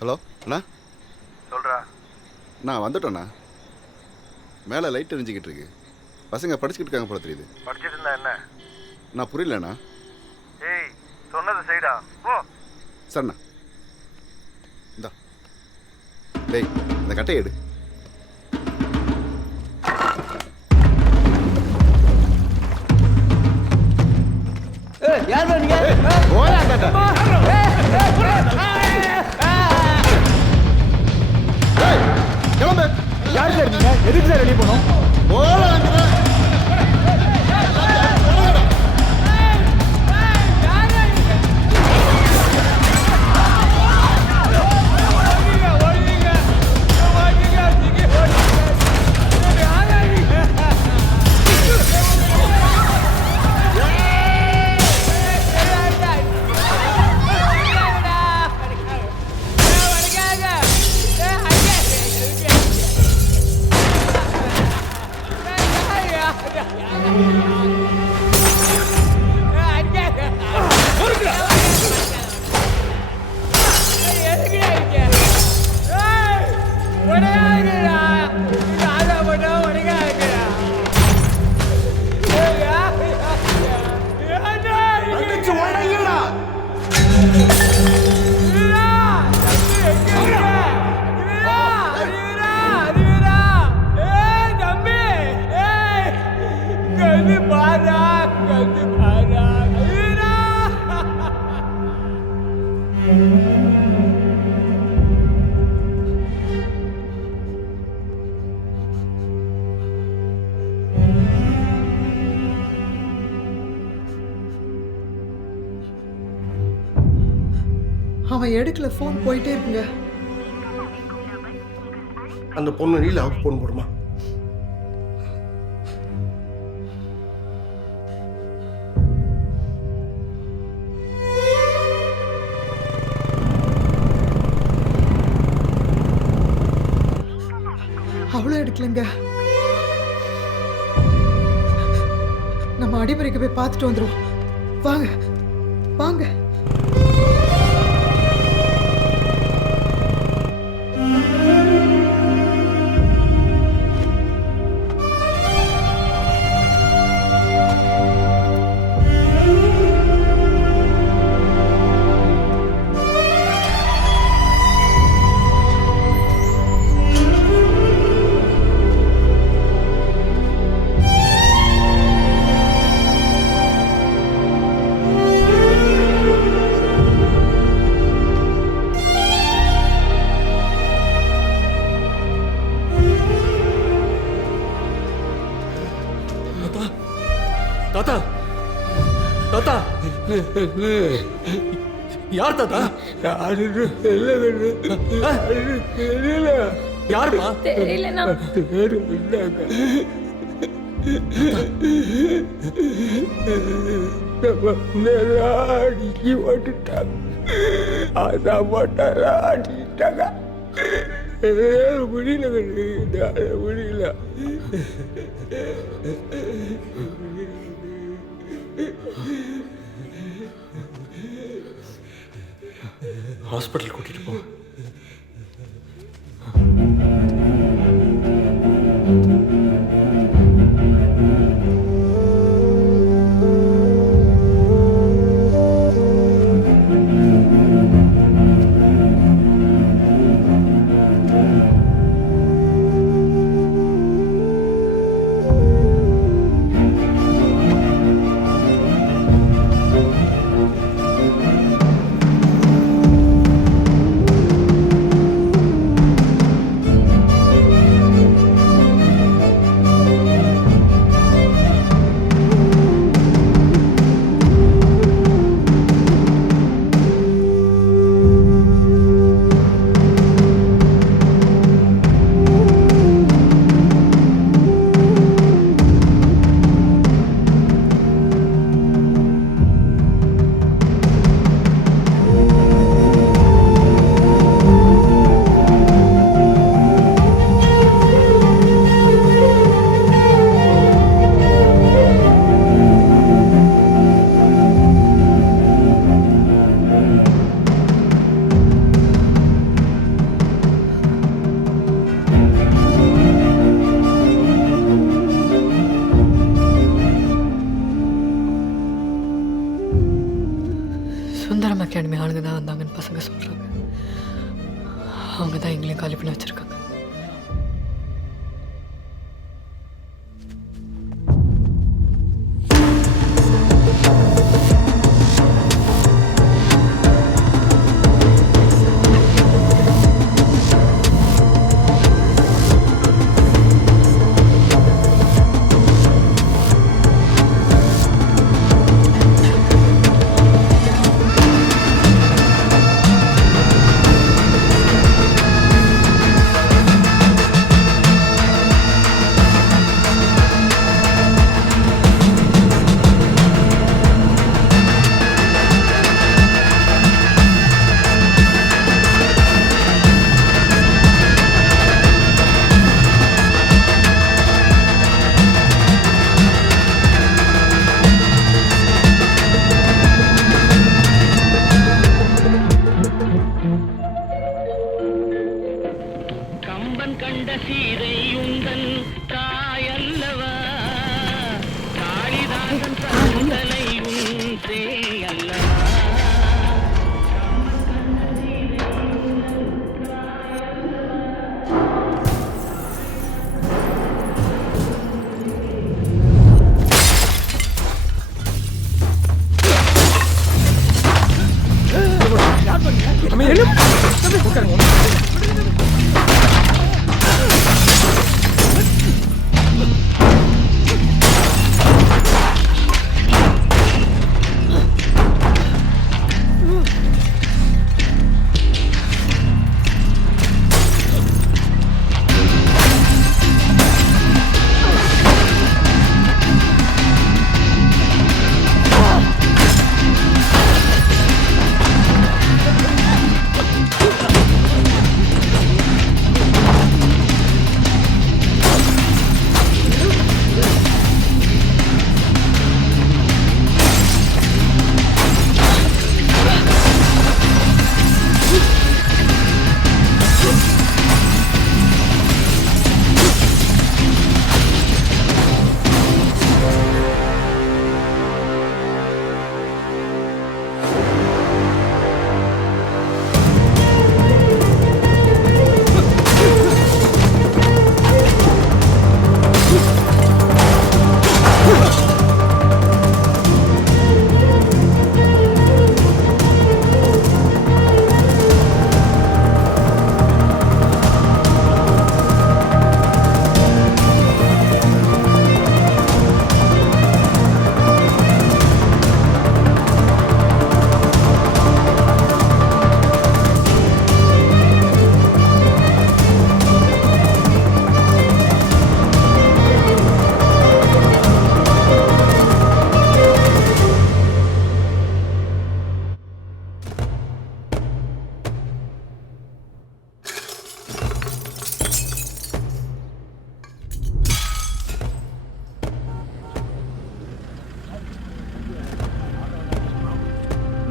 Hello அண்ணா. சொல்கிறா. நான் வந்துட்டேண்ணா. மேலே லைட் எரிஞ்சிக்கிட்டு இருக்கு. பசங்க படிச்சுக்கிட்டு இருக்காங்க போல தெரியுது. படிச்சுட்டு இருந்தா என்ன? நான் புரியலண்ணா. ஏய், சொன்னது செய்டா. போ. சரிண்ணா. இந்தா டேய், இந்த கட்டையை எடு. யார் நீங்க? கிளம்பு. யார் சார் நீங்க? எதுக்கு சார் ரெடி பண்ணோம்? அவன் எடுக்கல, ஃபோன் போயிட்டே இருக்குங்க. அந்த பொண்ணு நீலாவுக்கு போன் போடுமா? அவளும் எடுக்கலங்க. நம்ம அடிப்படைக்கு போய் பார்த்துட்டு வந்துருவோம். வாங்க வாங்க. தாத்தா, தாத்தா, யார் தாத்தா? யாருமா? தெரியலண்ணா. அடிக்கி வந்துட்டாங்க. அதான் போட்டாரா அடிக்கிட்டாங்க. முடியல முடியல. ஹாஸ்பிட்டல் கூட்டிட்டு போ. சுந்தரம் அகாடமி ஆளுங்க தான் வந்தாங்கன்னு பசங்க சொல்கிறாங்க. அவங்க தான் எங்களையும் காலி பண்ணி வச்சுருக்காங்க.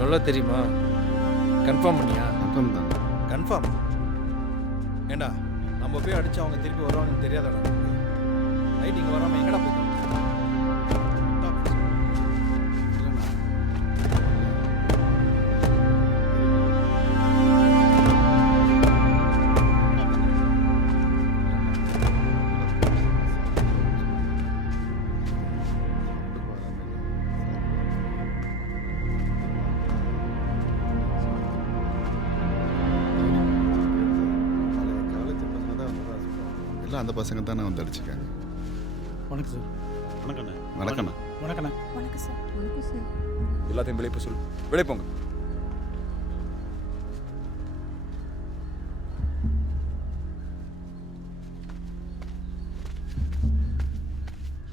நல்லா தெரியுமா? கன்ஃபார்ம் பண்ணியா? கன்ஃபார்ம் தான். கன்ஃபார்ம். ஏண்டா நம்ம போய் அடிச்சு அவங்க திருப்பி வருவாங்கன்னு தெரியாதடா. நைட் இங்கே வராமல் எங்கடா போய் எல்லாம் அந்த பசங்க தானே வந்து அடிச்சுக்காங்க. வணக்கம் சார். வணக்கண்ணா. வணக்கண்ணா. வணக்கம் சார். வணக்கம் சார். எல்லாத்தையும் வெளியே போய் சொல்லு. வெளியே போங்க.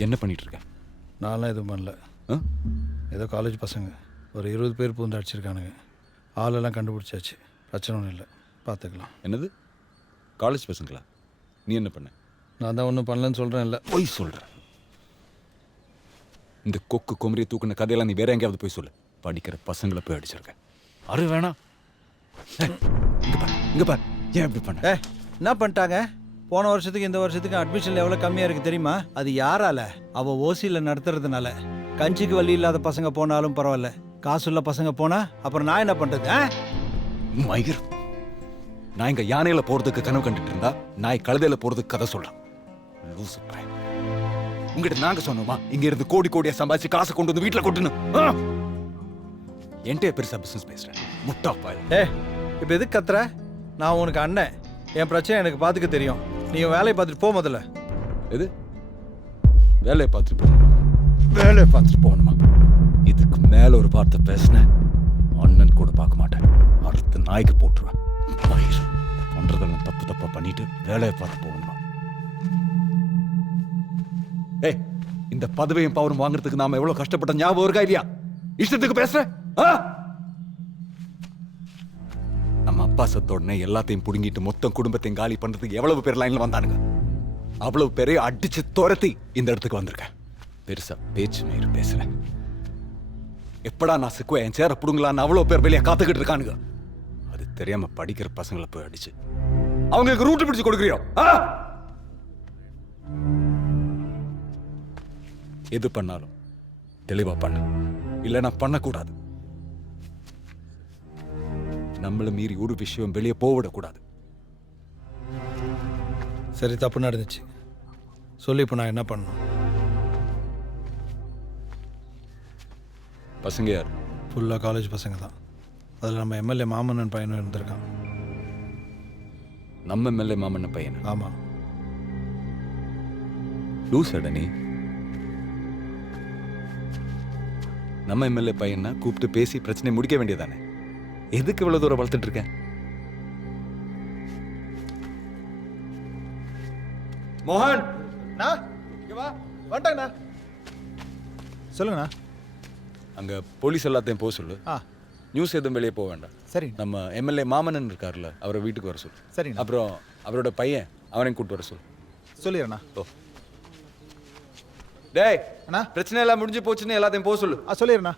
என்ன பண்ணிட்டு இருக்க? நான்லாம் எதுவும் பண்ணல. ஏதோ காலேஜ் பசங்க ஒரு 20 பேர் பூந்து அடிச்சிருக்கானுங்க. ஆளெல்லாம் கண்டுபிடிச்சாச்சு. பிரச்சனை ஒன்றும் இல்லை, பார்த்துக்கலாம். என்னது காலேஜ் பசங்களா? நீ என்ன பண்ண? நான் தான் ஒன்றும் பண்ணலன்னு சொல்கிறேன். இல்லை, போய் சொல்கிறேன். இந்த கொக்கு குமரியை தூக்குன கதையெல்லாம் நீ வேற எங்கேயாவது போய் சொல்லு. படிக்கிற பசங்களை போய் அடிச்சிருக்க. அரு வேணாம். இங்கே பாரு. ஏன் இப்படி பண்ண? என்ன பண்ணிட்டாங்க? போன வருஷத்துக்கு இந்த வருஷத்துக்கு அட்மிஷன் எவ்வளோ கம்மியாக இருக்குது தெரியுமா? அது யாரால? அவள் ஓசியில் நடத்துறதுனால. கஞ்சிக்கு வழி இல்லாத பசங்க போனாலும் பரவாயில்ல, காசுள்ள பசங்க போனா அப்புறம் நான் என்ன பண்றது? மயிர், நான் இங்க யானையில போறதுக்கு கனவு கண்டுட்டு இருந்தா நாய் கழுதையில போறதுக்கு கதை சொல்றேன். லூசு பையன். உங்ககிட்ட நாங்க சொன்னோமா இங்க இருந்து கோடி கோடியா சம்பாதிச்சு காசை கொண்டு வந்து வீட்டுல கொட்டணும்? என்கிட்ட பெருசா பிசினஸ் பேசுறேன். முட்டா பாய். இப்போ எதுக்கு கத்துற? நான் உனக்கு அண்ணன். என் பிரச்சனை எனக்கு பார்த்துக்க தெரியும். நீ உன் வேலையை பார்த்துட்டு போ முதல்ல. எது? வேலையை பார்த்துட்டு போகணுமா? வேலையை பார்த்துட்டு போகணுமா? இதுக்கு மேல ஒரு வார்த்தை பேசினேன் அண்ணன் கூட பார்க்க மாட்டேன். அடுத்த நாய்க்கு போட்டுருவேன். மயிர், பண்றதெல்லாம் தப்பு தப்பா பண்ணிட்டு வேலையை பார்த்து போகணுமா? ஏய், இந்த பதவியும் பவரும் வாங்குறதுக்கு நாம எவ்வளவு கஷ்டப்பட்ட ஞாபகம் இருக்கா இல்லையா? இஷ்டத்துக்கு பேசுறேன். நம்ம அப்பா சத்த உடனே எல்லாத்தையும் புடுங்கிட்டு மொத்தம் குடும்பத்தையும் காலி பண்றதுக்கு எவ்வளவு பேர் லைன்ல வந்தானுங்க. அவ்வளவு பேரை அடிச்சு துரத்தி இந்த இடத்துக்கு வந்திருக்கேன். பெருசா பேச்சு மயிர் பேசுறேன். எப்படா நான் சிக்குவேன் என் சேர புடுங்கலான்னு அவ்வளவு பேர் வெளியே காத்துக்கிட்டு இருக்கானுங்க. அது தெரியாம படிக்கிற பசங்களை போய் அடிச்சு அவங்களுக்கு ரூட்டு பிடிச்சு கொடுக்குறியோ? எது பண்ணாலும் தெளிவா பண்ணு, இல்லைன்னா பண்ணக்கூடாது. நம்மள மீறி ஒரு விஷயம் வெளியே போவிடக்கூடாது. சரி, தப்பு நடந்துச்சு. சொல்லி இப்போ நான் என்ன பண்ணணும்? பசங்க யார்? ஃபுல்லாக காலேஜ் பசங்க தான். அதில் நம்ம எம்எல்ஏ மாமன்னன் பையனும் இருந்திருக்கான். நம்ம எம்எல்ஏ மாமன்ன பையன்? ஆமாம். லூசடா நீ. நம்ம எம்எல்ஏ பையனா கூப்பிட்டு பேசி பிரச்சனை முடிக்க வேண்டியதானே? எதுக்கு இவ்வளவு தூரம் வளர்த்துட்டு இருக்கேன்? மோகன், வந்துட்டாங்கண்ணா. சொல்லுங்கண்ணா. அங்க போலீஸ் எல்லாத்தையும் போக சொல்லு. நியூஸ் எதுவும் வெளியே போக வேண்டாம். சரி. நம்ம எம்எல்ஏ மாமன்னன் இருக்கார்ல, அவரை வீட்டுக்கு வர சொல்லு. சரிங்க. அப்புறம் அவரோட பையன் அவனையும் கூப்பிட்டு வர சொல்லு. சொல்லிடுறேண்ணா. ஓ டேய் அண்ணா, பிரச்சனை எல்லாம் முடிஞ்சு போச்சுன்னு எல்லாத்தையும் போக சொல்லு. சொல்லிடுறேண்ணா.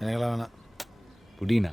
எனக்கெல்லாம் வேணாம். புடினா